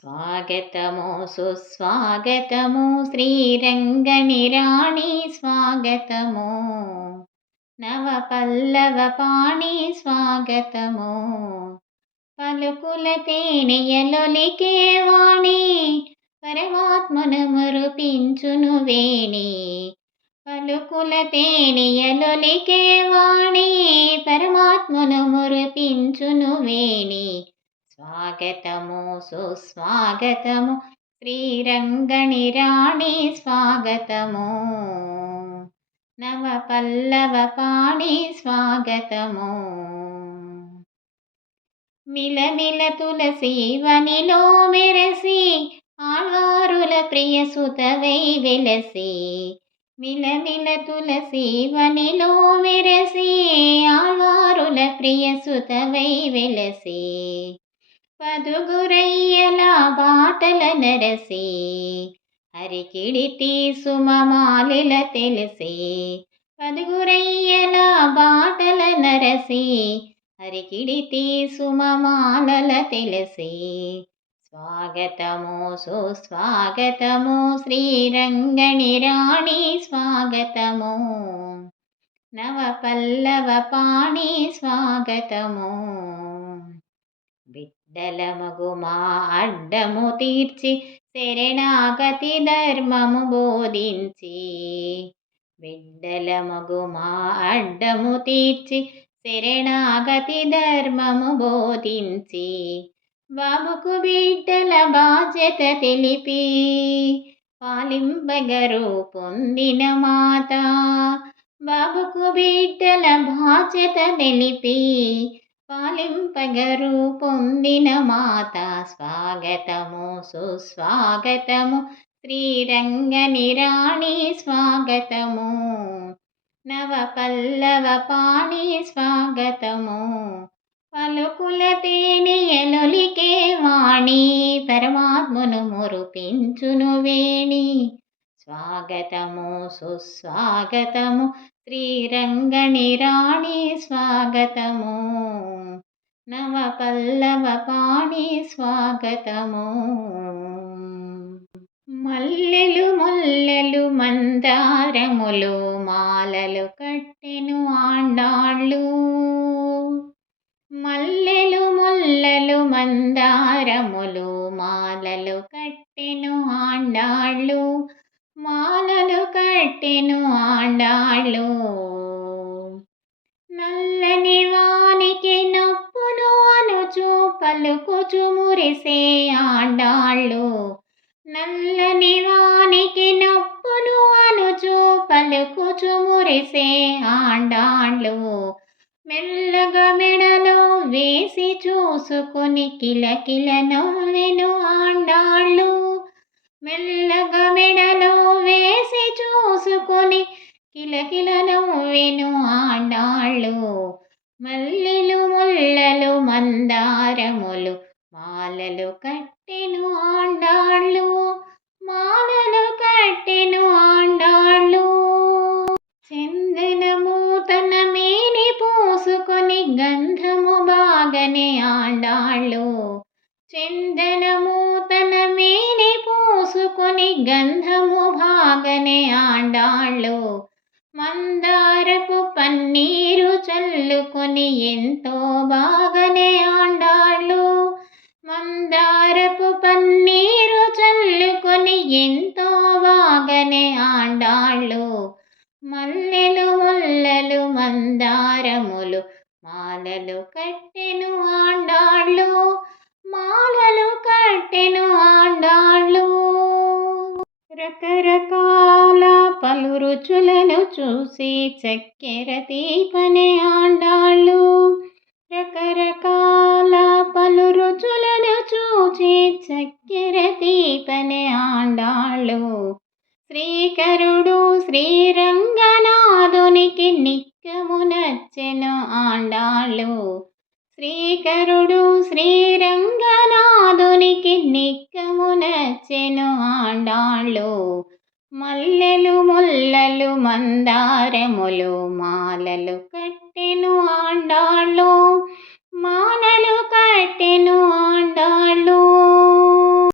స్వాగతము సుస్వాగతము. శ్రీరంగని రాణి స్వాగతము. నవ పల్లవ పాణి స్వాగతము. పలుకుల తేనెయలొలికే వాణి. పరమాత్మను మురుపించును వేణి. పలుకుల తేనెయలొలికే వాణి. పరమాత్మను మురిపించును వేణి. స్వాగతము సుస్వాగతము. శ్రీరంగణి రాణి స్వాగతము. నవ పల్లవ పాణి స్వాగతము. మిలమిల తులసి వనిలో మెరసి ఆళ్వారుల ప్రియ సుతవై వెలసి. మిలమిల తులసి వనిలో మెరసి ఆళ్వారుల ప్రియ సుతవై వెలసి. పదుగురయ్యల బాటల నరసి. హరికిడితి సుమమాలిల తెలిసి. పదుగురయ్యల బాటల నరసి. హరికిడితి సుమమాలల తెలిసి. స్వాగతము సుస్వాగతము శ్రీరంగణి రాణి స్వాగతము. నవ పల్లవ పాణి స్వాగతము. బిడ్డల మా అడ్డము తీర్చి శరణాగతి ధర్మము బోధించి. బిడ్డలమగు మా అడ్డము తీర్చి శరణాగతి ధర్మము బోధించి. బాబుకు బిడ్డల బాధ్యత తెలిపి పాలింపగరు పొందిన మాత. బాబుకు బిడ్డల బాధ్యత తెలిపి పాలింపగరు పొందిన మాత స్వాగతము సుస్వాగతము. శ్రీరంగని రాణి స్వాగతము. నవ పల్లవ పాణి స్వాగతము. పలుకుల తేనియలొలికే వాణి పరమాత్మను మురుపించును వేణి. స్వాగతము సుస్వాగతము. శ్రీరంగణి రాణి స్వాగతము. నవ పల్లవ పాణి స్వాగతము. మల్లెలు ముల్లెలు మందారములు మాలలు కట్టెను ఆండాళ్ళు. మల్లెలు ముల్లెలు మందారములు మాలలు కట్టెను ఆండాళ్ళు. మాలలు కట్టెను ఆండాళ్ళు. అనుచు పలుకుచు మురిసే ఆడాళ్ళు. నల్లని వానికి నొప్పును అనుచు పలుకుచు మురిసే ఆడాళ్ళు. మెల్లగా మెడలో వేసి చూసుకొని కిలకిల నవ్వెను ఆండాళ్ళు. మెల్లగా మెడలో వేసి చూసుకొని కిలకిల నవ్వెను ఆండాళ్ళు. మల్లెలు ముల్లలు మందారములు మాలలు కట్టెను ఆండాళ్ళు మాలలు కట్టెను ఆండాళ్ళు. చందనము తన మేని పోసుకొని గంధము బాగనే ఆండాళ్ళు. చందనము తన మేని పోసుకొని గంధము బాగనే ఆండాళ్ళు. మందారపు పన్నీరు చల్లుకొని ఎంతో బాగనే ఆండాళ్ళు. మందారపు పన్నీరు చల్లుకొని ఎంతో బాగనే ఆండాళ్ళు. మల్లెలు ముల్లలు మందారములు మాలలు కట్టెను ఆండాళ్ళు. మాలలు కట్టెను ఆండాళ్ళు. రకరకాల పలు రుచులను చూసి చక్కెర తీపనే ఆండాళ్ళు. రకరకాల పలు రుచులను చూసి చక్కెర తీపనే ఆండాళ్ళు. శ్రీకరుడు శ్రీరంగనాథునికి నిక్కము నచ్చెను ఆండాళ్ళు. శ్రీకరుడు ముత్యములు మాలలు కట్టెను ఆండాళ్ళు.